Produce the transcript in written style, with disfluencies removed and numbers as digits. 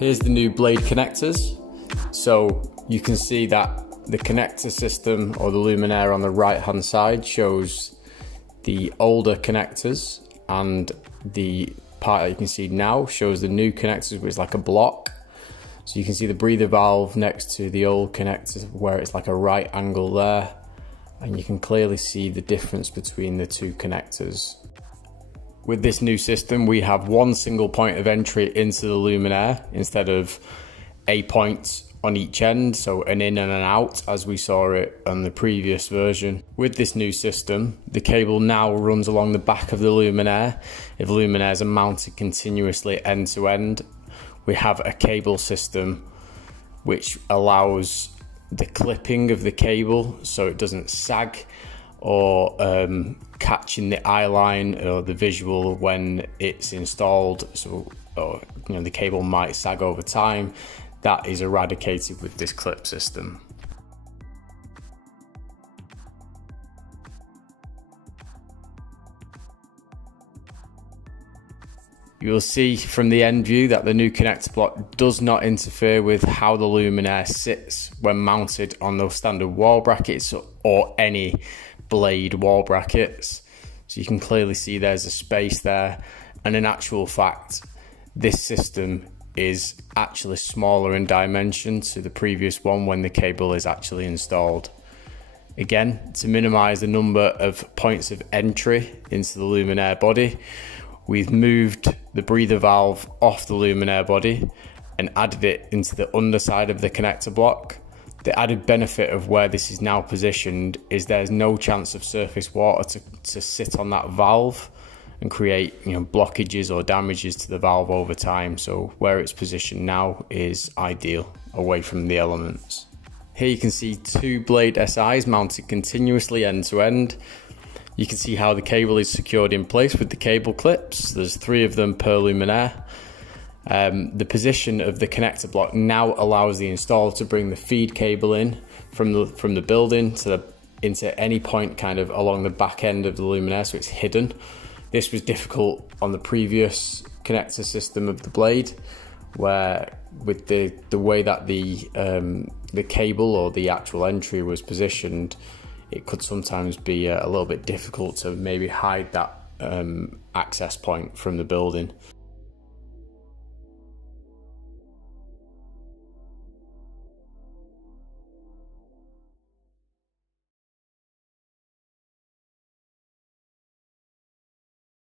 Here's the new blade connectors. So you can see that the connector system, or the luminaire on the right hand side, shows the older connectors, and the part that you can see now shows the new connectors, which is like a block. So you can see the breather valve next to the old connectors where it's like a right angle there, and you can clearly see the difference between the two connectors. With this new system, we have one single point of entry into the luminaire instead of a point on each end, so an in and an out as we saw it on the previous version. With this new system, the cable now runs along the back of the luminaire. If luminaires are mounted continuously end to end, we have a cable system which allows the clipping of the cable so it doesn't sag or catch in the eye line or the visual when it's installed. So the cable might sag over time. That is eradicated with this clip system. You will see from the end view that the new connector block does not interfere with how the luminaire sits when mounted on those standard wall brackets or any blade wall brackets. So you can clearly see there's a space there, and in actual fact this system is actually smaller in dimension to the previous one when the cable is actually installed. Again, to minimize the number of points of entry into the luminaire body, we've moved the breather valve off the luminaire body and added it into the underside of the connector block. The added benefit of where this is now positioned is there's no chance of surface water to sit on that valve and create blockages or damages to the valve over time. So where it's positioned now is ideal, away from the elements. Here you can see two blade SIs mounted continuously end to end. You can see how the cable is secured in place with the cable clips. There's 3 of them per luminaire. The position of the connector block now allows the installer to bring the feed cable in from the building into any point kind of along the back end of the luminaire, so it's hidden. This was difficult on the previous connector system of the blade, where with the way that the cable or the actual entry was positioned, it could sometimes be a little bit difficult to maybe hide that access point from the building.